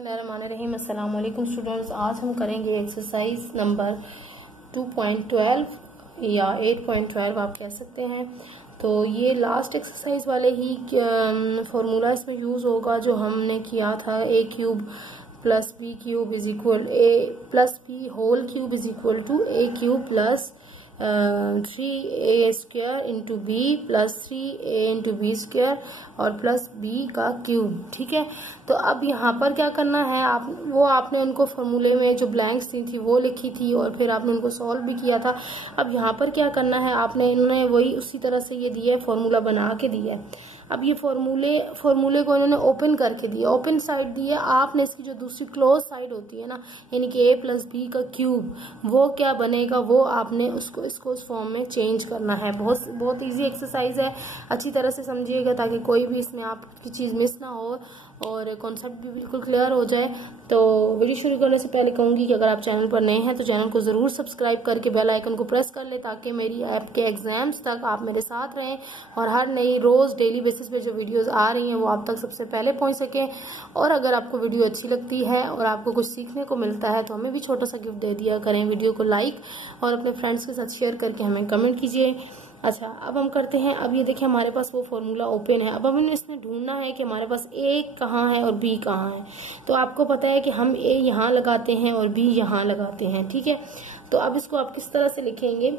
बिस्मिल्लाहिर्रहमानिर्रहीम। अस्सलाम वालेकुम स्टूडेंट्स। आज हम करेंगे एक्सरसाइज नंबर 2.12 या 8.12 आप कह सकते हैं। तो ये लास्ट एक्सरसाइज वाले ही फॉर्मूला इसमें यूज़ होगा जो हमने किया था। A cube plus B cube is equal A plus B whole cube is equal to A cube plus 3a square into B plus 3a into B square और plus B का cube. ठीक है, तो अब यहाँ पर क्या करना है, आपने उनको फॉर्मूले में जो ब्लैंक्स दी थी वो लिखी थी और फिर आपने उनको सॉल्व भी किया था। अब यहाँ पर क्या करना है, आपने इन्होंने वही उसी तरह से ये दिया है, फॉर्मूला बना के दिया है। अब ये फॉर्मूले को इन्होंने ओपन करके दिया, ओपन साइड दी है। आपने इसकी जो दूसरी क्लोज साइड होती है ना, यानी कि a प्लस बी का क्यूब, वो क्या बनेगा, वो आपने इसको उस फॉर्म में चेंज करना है। बहुत इजी एक्सरसाइज है, अच्छी तरह से समझिएगा ताकि कोई भी इसमें आपकी चीज मिस ना हो और कॉन्सेप्ट भी बिल्कुल क्लियर हो जाए। तो वीडियो शुरू करने से पहले कहूंगी कि अगर आप चैनल पर नए हैं तो चैनल को जरूर सब्सक्राइब करके बेल आइकन को प्रेस कर ले ताकि मेरी ऐप के एग्जाम्स तक आप मेरे साथ रहें और हर नई रोज डेली बेसिस पे जो वीडियोस आ रही हैं वो आप तक सबसे पहले पहुंच सके। और अगर आपको वीडियो अच्छी लगती है और आपको कुछ सीखने को मिलता है तो हमें भी छोटा सा गिफ्ट दे दिया करें। वीडियो को लाइक और अपने फ्रेंड्स के साथ शेयर करके हमें कमेंट कीजिए। अच्छा, अब हम करते हैं। अब ये देखिए हमारे पास वो फॉर्मूला ओपन है। अब हमें इसमें ढूंढना है कि हमारे पास ए कहाँ है और बी कहाँ है। तो आपको पता है कि हम ए यहाँ लगाते हैं और बी यहाँ लगाते हैं। ठीक है, तो अब इसको आप किस तरह से लिखेंगे,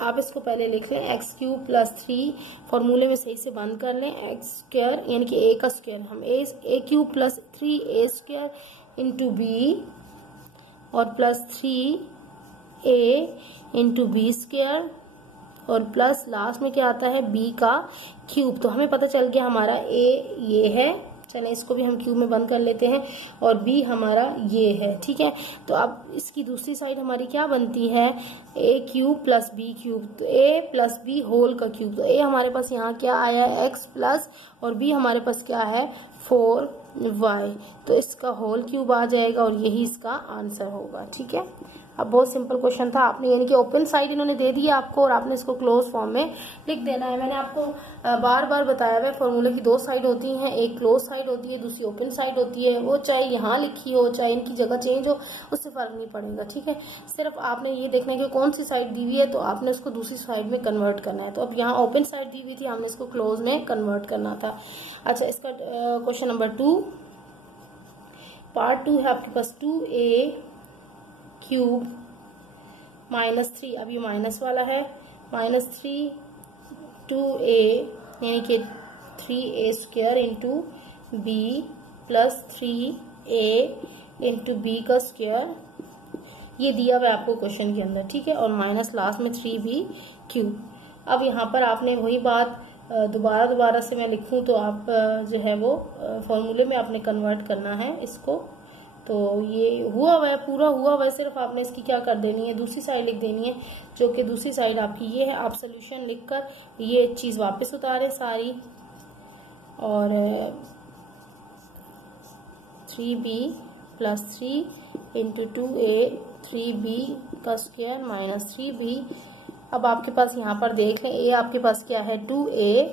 आप इसको पहले लिख लें एक्स क्यूब प्लस 3, फॉर्मूले में सही से बंद कर लें, एक्स स्क्वायर यानी कि ए का स्क्वायर, हम A cube plus 3a square into B और plus 3a into B square और प्लस लास्ट में क्या आता है बी का क्यूब। तो हमें पता चल गया हमारा ए ये है, चलें इसको भी हम क्यूब में बंद कर लेते हैं, और बी हमारा ये है। ठीक है, तो अब इसकी दूसरी साइड हमारी क्या बनती है, ए क्यूब प्लस बी क्यूब, तो ए प्लस बी होल का क्यूब। तो ए हमारे पास यहाँ क्या आया है एक्स प्लस, और बी हमारे पास क्या है 4y, तो इसका होल क्यूब आ जाएगा और यही इसका आंसर होगा। ठीक है, अब बहुत सिंपल क्वेश्चन था। आपने यानी कि ओपन साइड इन्होंने दे दी है आपको और आपने इसको क्लोज फॉर्म में लिख देना है। मैंने आपको बार बार बताया हुआ फॉर्मूले की दो साइड होती हैं, एक क्लोज साइड होती है, दूसरी ओपन साइड होती है। वो चाहे यहाँ लिखी हो चाहे इनकी जगह चेंज हो, उससे फर्क नहीं पड़ेगा। ठीक है, सिर्फ आपने ये देखना है कि कौन सी साइड दी हुई है तो आपने उसको दूसरी साइड में कन्वर्ट करना है। तो अब यहाँ ओपन साइड दी हुई थी, हमने इसको क्लोज में कन्वर्ट करना था। अच्छा, इसका क्वेश्चन नंबर 2 पार्ट 2 है आपके पास, 2a क्यूब माइनस 3, अब ये माइनस वाला है, माइनस 3 2a यानी कि 3a square into B plus 3a into B का स्क्वायर, ये दिया हुआ है आपको क्वेश्चन के अंदर। ठीक है, और माइनस लास्ट में 3b क्यूब। अब यहाँ पर आपने वही बात दोबारा से मैं लिखूं तो आप जो है वो फॉर्मूले में आपने कन्वर्ट करना है इसको। तो ये हुआ हुआ है, पूरा हुआ हुआ है, सिर्फ आपने इसकी क्या कर देनी है, दूसरी साइड लिख देनी है, जो कि दूसरी साइड आपकी ये है। आप सोल्यूशन लिखकर ये चीज वापस उतारे सारी, और 3b plus 3 into 2a 3b का स्क्वायर माइनस 3b। अब आपके पास यहाँ पर देख लें, ए आपके पास क्या है 2a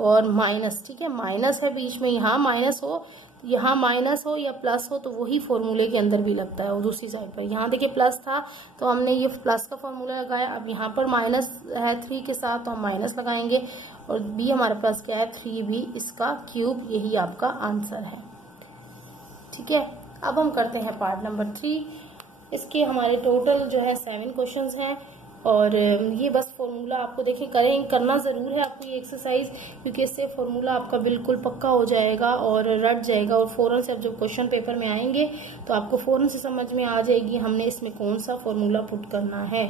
और माइनस, ठीक है माइनस है बीच में, यहाँ माइनस हो, यहाँ माइनस हो या प्लस हो तो वही फॉर्मूले के अंदर भी लगता है। वो दूसरी साइड पर यहाँ देखिए प्लस था तो हमने ये प्लस का फॉर्मूला लगाया। अब यहाँ पर माइनस है 3 के साथ तो हम माइनस लगाएंगे, और बी हमारे पास क्या है 3b, इसका क्यूब, यही आपका आंसर है। ठीक है, अब हम करते हैं पार्ट नंबर 3। इसके हमारे टोटल जो है 7 क्वेश्चंस हैं, और ये बस फॉर्मूला आपको देखें करना जरूर है आपको ये एक्सरसाइज, क्योंकि इससे फॉर्मूला आपका बिल्कुल पक्का हो जाएगा और रट जाएगा, और फौरन से अब जब क्वेश्चन पेपर में आएंगे तो आपको फौरन से समझ में आ जाएगी हमने इसमें कौन सा फॉर्मूला पुट करना है।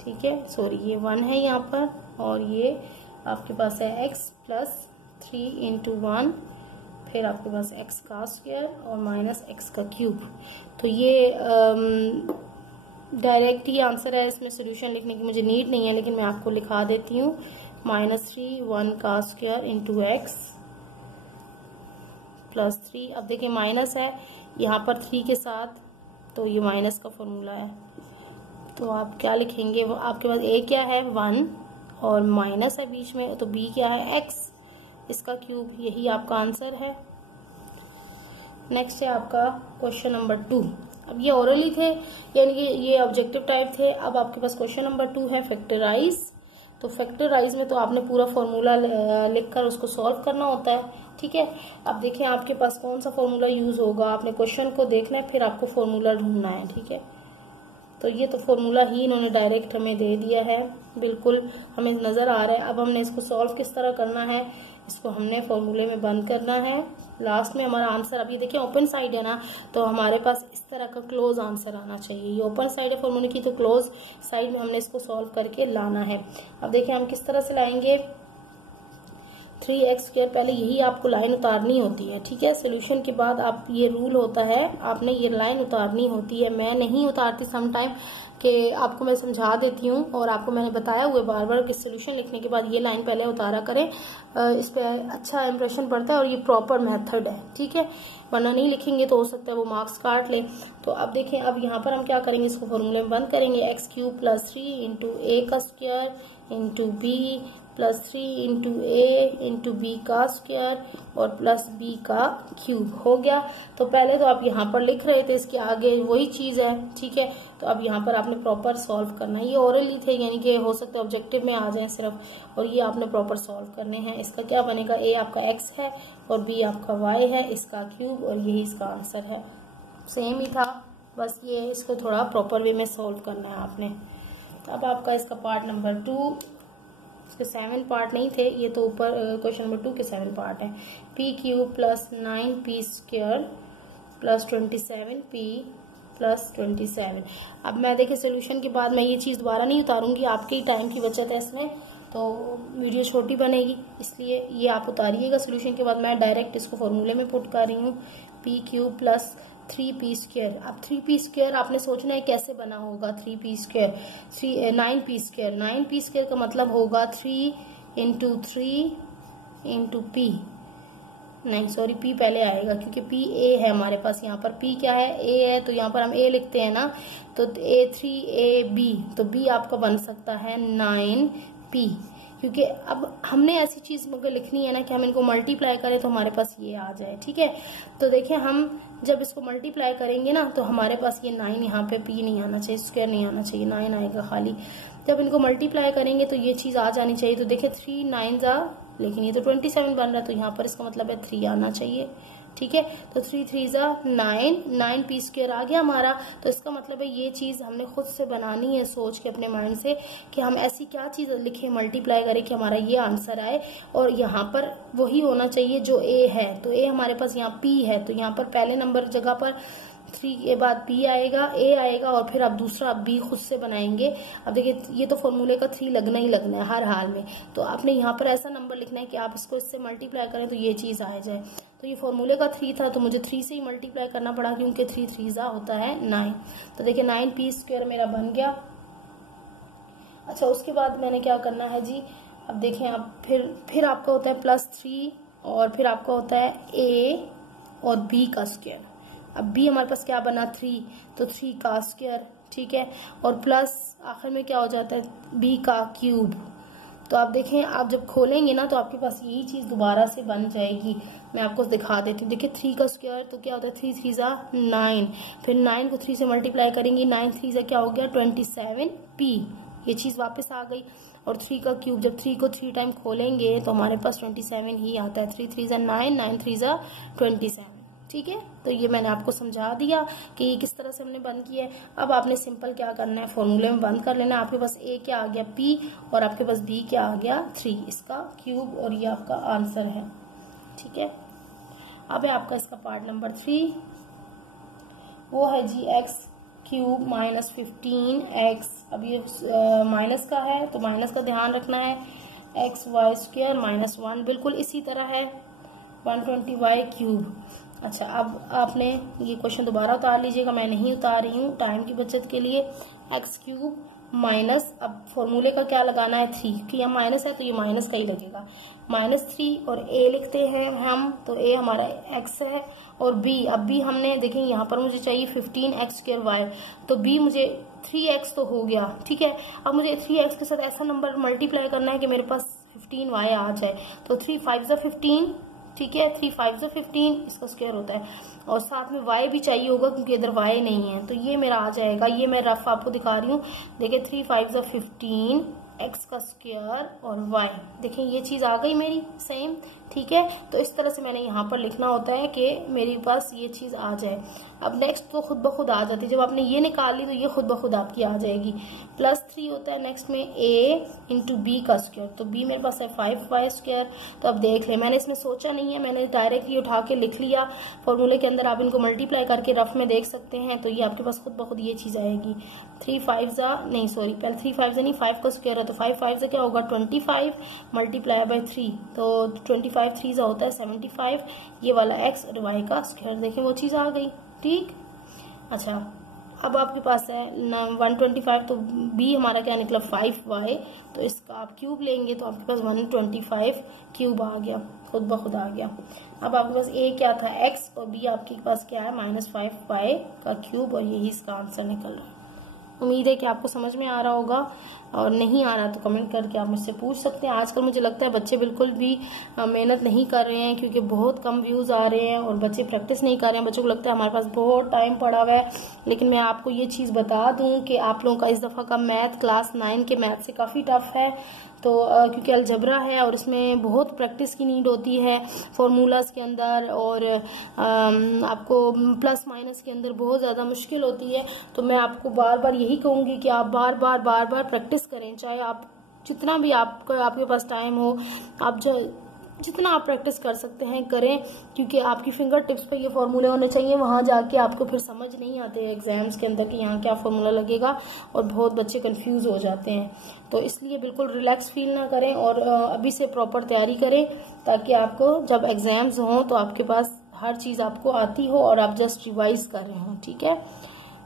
ठीक है, सॉरी ये 1 है यहाँ पर, और ये आपके पास है x प्लस 3 इंटू 1, फिर आपके पास x का स्क्वायर और माइनस x का क्यूब। तो ये डायरेक्ट ही आंसर है, इसमें सोल्यूशन लिखने की मुझे नीड नहीं है, लेकिन मैं आपको लिखा देती हूँ। माइनस 3 1 का स्क्वायर इंटू एक्स प्लस 3। अब देखिए माइनस है यहाँ पर 3 के साथ, तो ये माइनस का फॉर्मूला है। तो आप क्या लिखेंगे, वो आपके पास a क्या है 1 और माइनस है बीच में, तो b क्या है x, इसका क्यूब, यही आपका आंसर है। नेक्स्ट है आपका क्वेश्चन नंबर 2। अब ये ओरली थे, यानी कि ये ऑब्जेक्टिव टाइप थे। अब आपके पास क्वेश्चन नंबर 2 है फैक्टराइज। तो फैक्टराइज में तो आपने पूरा फॉर्मूला लिखकर उसको सॉल्व करना होता है, ठीक है। अब देखिए आपके पास कौन सा फॉर्मूला यूज होगा, आपने क्वेश्चन को देखना है, फिर आपको फॉर्मूला ढूंढना है, ठीक है। तो ये तो फॉर्मूला ही इन्होंने डायरेक्ट हमें दे दिया है, बिल्कुल हमें नजर आ रहा है। अब हमने इसको सॉल्व किस तरह करना है, इसको हमने फॉर्मूले में बंद करना है। लास्ट में हमारा आंसर, अभी देखिए ओपन साइड है ना, तो हमारे पास इस तरह का क्लोज आंसर आना चाहिए। ये ओपन साइड है फॉर्मूले की, तो क्लोज साइड में हमने इसको सॉल्व करके लाना है। अब देखिए हम किस तरह से लाएंगे। 3x², पहले यही आपको लाइन उतारनी होती है, ठीक है। सोल्यूशन के बाद आप, ये रूल होता है, आपने ये लाइन उतारनी होती है। मैं नहीं उतारती सम टाइम, कि आपको मैं समझा देती हूँ, और आपको मैंने बताया हुआ बार बार कि सोल्यूशन लिखने के बाद ये लाइन पहले उतारा करें, इस पे अच्छा इंप्रेशन पड़ता है, और ये प्रॉपर मेथड है, ठीक है। वरना नहीं लिखेंगे तो हो सकता है वो मार्क्स काट ले। तो अब देखें, अब यहाँ पर हम क्या करेंगे, इसको फॉर्मूले में बंद करेंगे। x³ + 3 × a² × b + 3 × a × b² और प्लस b³ हो गया। तो पहले तो आप यहाँ पर लिख रहे थे, इसके आगे वही चीज है, ठीक है। तो अब यहाँ पर आपने प्रॉपर सॉल्व करना है। ये ओरली थे, यानी कि हो सकता है ऑब्जेक्टिव में आ जाए सिर्फ, और ये आपने प्रॉपर सॉल्व करने हैं। इसका क्या बनेगा, a आपका x है और b आपका y है, इसका क्यूब, और यही इसका आंसर है। सेम ही था, बस ये इसको थोड़ा प्रॉपर वे में सॉल्व करना है आपने। तो अब आपका इसका पार्ट नंबर 2, इसके 7 पार्ट नहीं थे, ये तो ऊपर क्वेश्चन नंबर 2 के 7 पार्ट हैं। p³ + 9p² + 27p + 27। अब मैं देखिए सोल्यूशन के बाद मैं ये चीज दोबारा नहीं उतारूंगी, आपके ही टाइम की बचत है इसमें, तो वीडियो छोटी बनेगी, इसलिए ये आप उतारिएगा सोल्यूशन के बाद। मैं डायरेक्ट इसको फॉर्मूले में पुट कर रही हूँ, p³ + 3p²। अब 3p² आपने सोचना है कैसे बना होगा। 3p², 9p², 9p² का मतलब होगा 3 × 3 × p, नहीं सॉरी, p पहले आएगा, क्योंकि p a है हमारे पास। यहाँ पर p क्या है, a है, तो यहाँ पर हम a लिखते हैं ना, तो a3ab, तो b आपका बन सकता है 9p, क्योंकि अब हमने ऐसी चीज अगर लिखनी है ना कि हम इनको मल्टीप्लाई करें तो हमारे पास ये आ जाए, ठीक है। तो देखिए हम जब इसको मल्टीप्लाई करेंगे ना, तो हमारे पास ये 9, यहाँ पे p नहीं आना चाहिए, स्क्वायर नहीं आना चाहिए, 9 आएगा खाली। जब इनको मल्टीप्लाई करेंगे तो ये चीज आ जानी चाहिए। तो देखिए 3 9 लेकिन ये तो 27 बन रहा है, तो यहाँ पर इसका मतलब है 3 आना चाहिए, ठीक है। तो 3 3 9, 9p² आ गया हमारा। तो इसका मतलब है ये चीज हमने खुद से बनानी है, सोच के अपने माइंड से कि हम ऐसी क्या चीज लिखें, मल्टीप्लाई करें कि हमारा ये आंसर आए, और यहाँ पर वही होना चाहिए जो a है। तो a हमारे पास यहाँ p है, तो यहाँ पर पहले नंबर जगह पर 3 के बाद p आएगा, a आएगा, और फिर आप दूसरा b खुद से बनाएंगे। अब देखिए ये तो फॉर्मूले का 3 लगना ही लगना है हर हाल में, तो आपने यहाँ पर ऐसा नंबर लिखना है कि आप इसको इससे मल्टीप्लाई करें तो ये चीज आ जाए। तो ये फॉर्मूले का 3 था, तो मुझे 3 से ही मल्टीप्लाई करना पड़ा, क्योंकि 3 3 होता है 9। तो देखिए 9p² मेरा बन गया। अच्छा, उसके बाद मैंने क्या करना है जी, अब देखें, अब फिर आपका होता है +3, और फिर आपका होता है a और b का स्क्वायर। अब b हमारे पास क्या बना 3, तो 3 का स्क्वायर, ठीक है, और प्लस आखिर में क्या हो जाता है b का क्यूब। तो आप देखें, आप जब खोलेंगे ना तो आपके पास यही चीज दोबारा से बन जाएगी। मैं आपको दिखा देती हूँ। देखिए 3 का स्क्वायर, तो क्या होता है 3 3 9, फिर 9 को 3 से मल्टीप्लाई करेंगे, 9 3 क्या हो गया 27p, ये चीज वापस आ गई। और 3 का क्यूब, जब 3 को 3 टाइम खोलेंगे तो हमारे पास 27 ही आता है। 3 3 9, 9 3 27, ठीक है। तो ये मैंने आपको समझा दिया कि ये किस तरह से हमने बंद किया है। अब आपने सिंपल क्या करना है, फॉर्मूले में बंद कर लेना। आपके पास a क्या आ गया p, और आपके पास b क्या आ गया 3, इसका क्यूब, और ये आपका आंसर है, ठीक है। अब है आपका इसका पार्ट नंबर 3, वो है जी x³ - 15x। अब ये माइनस का है, तो माइनस का ध्यान रखना है। xy² - 1, बिल्कुल इसी तरह है 120y³। अच्छा, अब आपने ये क्वेश्चन दोबारा उतार लीजिएगा, मैं नहीं उतार रही हूँ टाइम की बचत के लिए। x³ माइनस, अब फॉर्मूले का क्या लगाना है 3, कि यहाँ माइनस है तो ये माइनस का ही लगेगा, -3, और a लिखते हैं हम, तो a हमारा x है, और b, अब b हमने देखें यहाँ पर मुझे चाहिए 15x²y, तो b मुझे 3x तो हो गया, ठीक है। अब मुझे 3x के साथ ऐसा नंबर मल्टीप्लाई करना है कि मेरे पास 15y आ जाए। तो 3 5 15, ठीक है, 3 5 15 इसका स्क्वायर होता है, और साथ में y भी चाहिए होगा क्योंकि इधर y नहीं है, तो ये मेरा आ जाएगा, ये मैं रफ आपको दिखा रही हूँ। देखिए 3 5 15 x का स्क्वायर और y, देखिए ये चीज आ गई मेरी सेम। ठीक है, तो इस तरह से मैंने यहाँ पर लिखना होता है कि मेरे पास ये चीज आ जाए। अब नेक्स्ट तो खुद ब खुद आ जाती है, जब आपने ये निकाल ली तो ये खुद ब खुद आपकी आ जाएगी। +3 होता है नेक्स्ट में a इंटू बी का स्क्वायर, तो b मेरे पास है 5y स्क्वायर। तो अब देख ले, मैंने इसमें सोचा नहीं है, मैंने डायरेक्टली उठा के लिख लिया फॉर्मूले के अंदर। आप इनको मल्टीप्लाई करके रफ में देख सकते हैं, तो ये आपके पास खुद ब खुद ये चीज आएगी। 3 5 नहीं सॉरी, पहले 3 5 नहीं, 5 का स्क्वायर है, तो 5 5 से क्या होगा 25 मल्टीप्लाई बाय 3, तो 25 3 होता है 75, ये वाला x और y का स्क्वायर, देखिए वो चीज आ गई। ठीक, अच्छा अब आपके पास है 125, तो b हमारा क्या निकला 5y, तो इसका आप क्यूब लेंगे तो आपके पास 125 क्यूब आ गया, खुद ब खुद आ गया। अब आपके पास a क्या था x, और b आपके पास क्या है -5y का क्यूब, और यही इसका आंसर निकल रहा है। उम्मीद है कि आपको समझ में आ रहा होगा, और नहीं आ रहा तो कमेंट करके आप मुझसे पूछ सकते हैं। आजकल मुझे लगता है बच्चे बिल्कुल भी मेहनत नहीं कर रहे हैं, क्योंकि बहुत कम व्यूज आ रहे हैं और बच्चे प्रैक्टिस नहीं कर रहे हैं। बच्चों को लगता है हमारे पास बहुत टाइम पड़ा हुआ है, लेकिन मैं आपको ये चीज बता दूं कि आप लोगों का इस दफा का मैथ क्लास 9 के मैथ से काफी टफ है, तो क्योंकि अलजबरा है और इसमें बहुत प्रैक्टिस की नीड होती है फॉर्मूलाज के अंदर, और आपको प्लस माइनस के अंदर बहुत ज़्यादा मुश्किल होती है। तो मैं आपको बार बार यही कहूँगी कि आप बार बार प्रैक्टिस करें, चाहे आप जितना भी आपके पास टाइम हो, आप जितना आप प्रैक्टिस कर सकते हैं करें, क्योंकि आपकी फिंगर टिप्स पे ये फॉर्मूले होने चाहिए। वहां जाके आपको फिर समझ नहीं आते एग्जाम्स के अंदर कि यहाँ क्या फॉर्मूला लगेगा, और बहुत बच्चे कंफ्यूज हो जाते हैं। तो इसलिए बिल्कुल रिलैक्स फील ना करें और अभी से प्रॉपर तैयारी करें, ताकि आपको जब एग्जाम्स हों तो आपके पास हर चीज आपको आती हो और आप जस्ट रिवाइज कर रहे हो। ठीक है,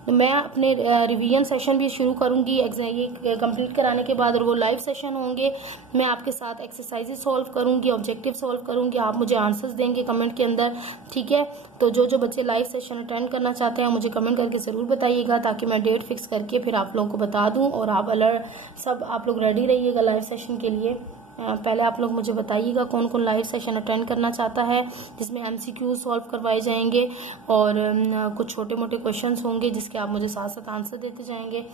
मैं अपने रिवीजन सेशन भी शुरू करूंगी ये कंप्लीट कराने के बाद, और वो लाइव सेशन होंगे। मैं आपके साथ एक्सरसाइजेस सॉल्व करूंगी, ऑब्जेक्टिव सॉल्व करूंगी, आप मुझे आंसर्स देंगे कमेंट के अंदर। ठीक है, तो जो बच्चे लाइव सेशन अटेंड करना चाहते हैं मुझे कमेंट करके जरूर बताइएगा, ताकि मैं डेट फिक्स करके फिर आप लोगों को बता दूं, और आप सब आप लोग रेडी रहिएगा लाइव सेशन के लिए। पहले आप लोग मुझे बताइएगा कौन कौन लाइव सेशन अटेंड करना चाहता है, जिसमें MCQ सॉल्व करवाए जाएंगे और कुछ छोटे मोटे क्वेश्चंस होंगे जिसके आप मुझे साथ साथ आंसर देते जाएंगे।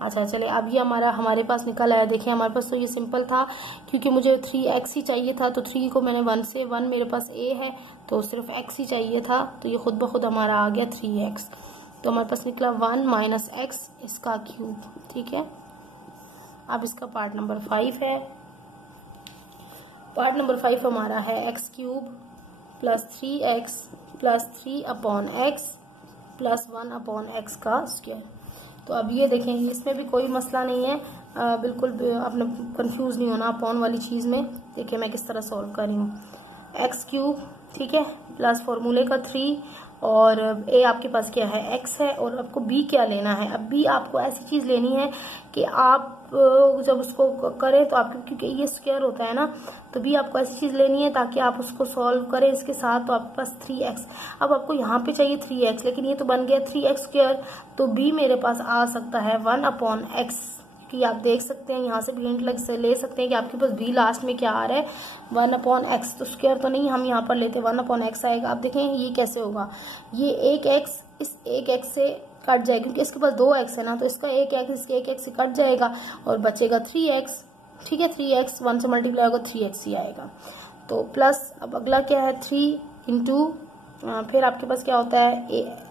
अच्छा चले, अब ये हमारे पास निकल आया। देखिए हमारे पास तो ये सिंपल था, क्योंकि मुझे 3x ही चाहिए था, तो 3 को मैंने 1 से 1 मेरे पास a है तो सिर्फ x ही चाहिए था, तो ये खुद ब खुद हमारा आ गया 3x। तो हमारे पास निकला 1 - x इसका क्यूब। ठीक है, अब इसका पार्ट नंबर 5 है। पार्ट नंबर 5 हमारा है x³ + 3x + 3/x + 1/x का स्क्वायर। तो अब ये देखें, इसमें भी कोई मसला नहीं है, बिल्कुल आपने कंफ्यूज नहीं होना अपॉन वाली चीज में। देखिए मैं किस तरह सॉल्व कर रही हूँ। x³, ठीक है, प्लस फॉर्मूले का 3, और a आपके पास क्या है x है, और आपको b क्या लेना है। अब b आपको ऐसी चीज लेनी है कि आप जब उसको करें तो आपको, क्योंकि ये स्क्वायर होता है ना, तो b आपको ऐसी चीज लेनी है ताकि आप उसको सॉल्व करें इसके साथ, तो आपके पास 3x। अब आपको यहाँ पे चाहिए 3x, लेकिन ये तो बन गया 3x², तो b मेरे पास आ सकता है 1/x, कि आप देख सकते हैं यहाँ से भी हिंट ले सकते हैं कि आपके पास b लास्ट में क्या आ रहा है 1/x, तो स्क्वायर तो नहीं, हम यहाँ पर लेते 1/x आएगा। आप देखें ये कैसे होगा, ये एक x इस एक x से कट जाएगा, क्योंकि इसके पास 2x है ना, तो इसका एक x इसके एक x से कट जाएगा और बचेगा 3x। ठीक है, 3x 1 से मल्टीप्लाई होगा 3x ही आएगा। तो प्लस अब अगला क्या है 3 इंटू, फिर आपके पास क्या होता है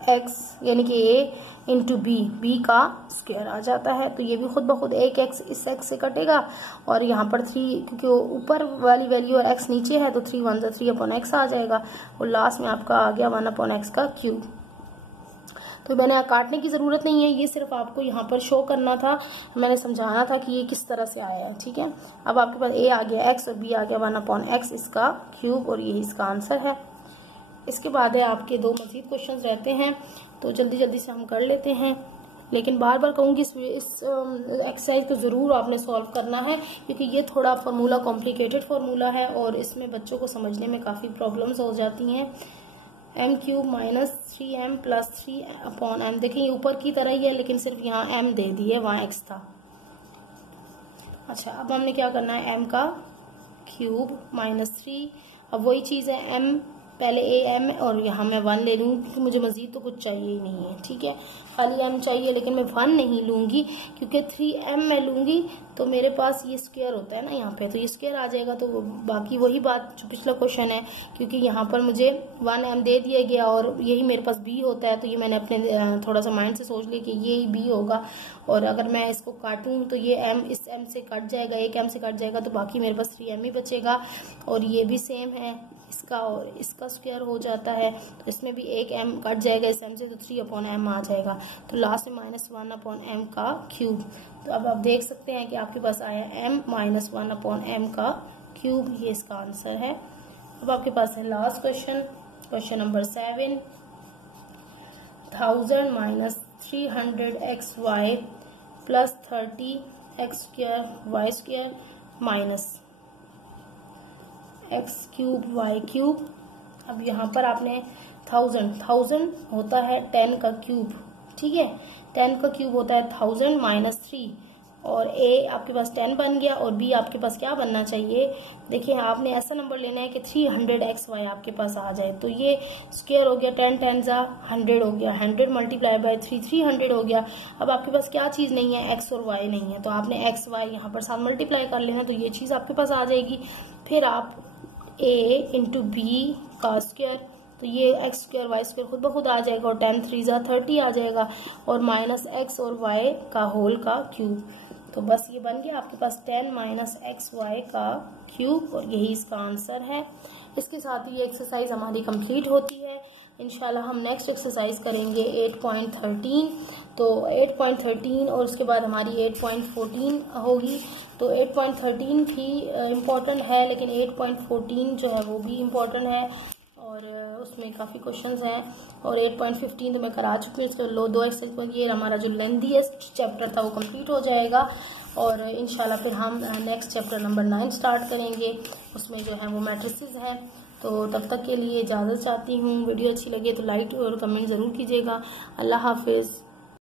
x यानी कि a इंटू b का स्क्वायर आ जाता है। तो ये भी खुद ब खुद एक x इस x से कटेगा, और यहाँ पर 3 क्योंकि ऊपर वाली वैल्यू और x नीचे है, तो 3 1 से 3/x आ जाएगा, और लास्ट में आपका आ गया 1/x का क्यूब। तो मैंने काटने की जरूरत नहीं है, ये सिर्फ आपको यहाँ पर शो करना था, मैंने समझाना था कि ये किस तरह से आया है। ठीक है, अब आपके पास a आ गया x और b आ गया 1/x इसका क्यूब, और यही इसका आंसर है। इसके बाद है आपके 2 मजीद क्वेश्चंस रहते हैं, तो जल्दी जल्दी से हम कर लेते हैं। लेकिन बार बार कहूंगी इस एक्सरसाइज को जरूर आपने सॉल्व करना है, क्योंकि ये थोड़ा फार्मूला कॉम्प्लिकेटेड फार्मूला है और इसमें बच्चों को समझने में काफी प्रॉब्लम्स हो जाती हैं। m³ - 3m + 3/m, देखिए ये ऊपर की तरह ही है, लेकिन सिर्फ यहाँ m दे दी है, वहां x था। अच्छा, अब हमने क्या करना है, m का क्यूब -3 अब वही चीज़ है, m पहले ए एम और यहाँ मैं 1 ले लूँगी क्योंकि मुझे मजीद तो कुछ चाहिए ही नहीं है, ठीक है, खाली m चाहिए, लेकिन मैं 1 नहीं लूँगी क्योंकि 3m मैं लूँगी तो मेरे पास ये स्क्वायर होता है ना यहाँ पे, तो ये स्क्वायर आ जाएगा। तो बाकी वही बात जो पिछला क्वेश्चन है, क्योंकि यहाँ पर मुझे 1m दे दिया गया और यही मेरे पास b होता है, तो ये मैंने अपने थोड़ा सा माइंड से सोच लिया कि ये ही b होगा। और अगर मैं इसको काटूँ तो ये m इस m से कट जाएगा, एक m से कट जाएगा, तो बाकी मेरे पास 3m ही बचेगा। और ये भी सेम है, इसका और इसका स्क्वायर हो जाता है, तो इसमें भी एक m कट जाएगा इस m से, तो 3/m आ जाएगा। तो लास्ट में -1/m का क्यूब। तो अब आप देख सकते हैं कि आपके पास आया m -1/m का क्यूब, ये इसका आंसर है। अब आपके पास है last question, question number 7, 1000 - 300xy plus 30x² y² minus x³ y³। अब यहाँ पर आपने 1000 होता है 10 का क्यूब, ठीक है, 10 का क्यूब होता है 1000 - 3, और a आपके पास 10 बन गया और b आपके पास क्या बनना चाहिए। देखिए आपने ऐसा नंबर लेना है कि 300xy आपके पास आ जाए, तो ये स्क्वायर हो गया, 10 10 जा 100 हो गया, 100 × 3 300 हो गया। अब आपके पास क्या चीज़ नहीं है, x और y नहीं है, तो आपने x y यहाँ पर साथ मल्टीप्लाई कर लेना, तो ये चीज़ आपके पास आ जाएगी। फिर आप a × b का स्क्वायर, तो ये x² y² खुद ब खुद आ जाएगा, और 10 3 जा 30 आ जाएगा, और माइनस x और y का होल का क्यूब। तो बस ये बन गया आपके पास 10 - xy का क्यूब, और यही इसका आंसर है। इसके साथ ही ये एक्सरसाइज हमारी कंप्लीट होती है। इंशाल्लाह हम नेक्स्ट एक्सरसाइज करेंगे 8.13, तो 8.13 और उसके बाद हमारी 8.14 होगी। तो 8.13 भी इम्पोर्टेंट है, लेकिन 8.14 जो है वो भी इम्पोर्टेंट है, और उसमें काफ़ी क्वेश्चंस हैं। और 8.15 तो मैं करा चुकी हूँ, इसके 2 एक्सरसाइज, ये हमारा जो लेंथीएस्ट चैप्टर था वो कंप्लीट हो जाएगा। और इंशाल्लाह फिर हम नेक्स्ट चैप्टर नंबर 9 स्टार्ट करेंगे, उसमें जो है वो मैट्रिसेस हैं। तो तब तक के लिए इजाज़त चाहती हूँ। वीडियो अच्छी लगे तो लाइक और कमेंट ज़रूर कीजिएगा। अल्लाह हाफिज़।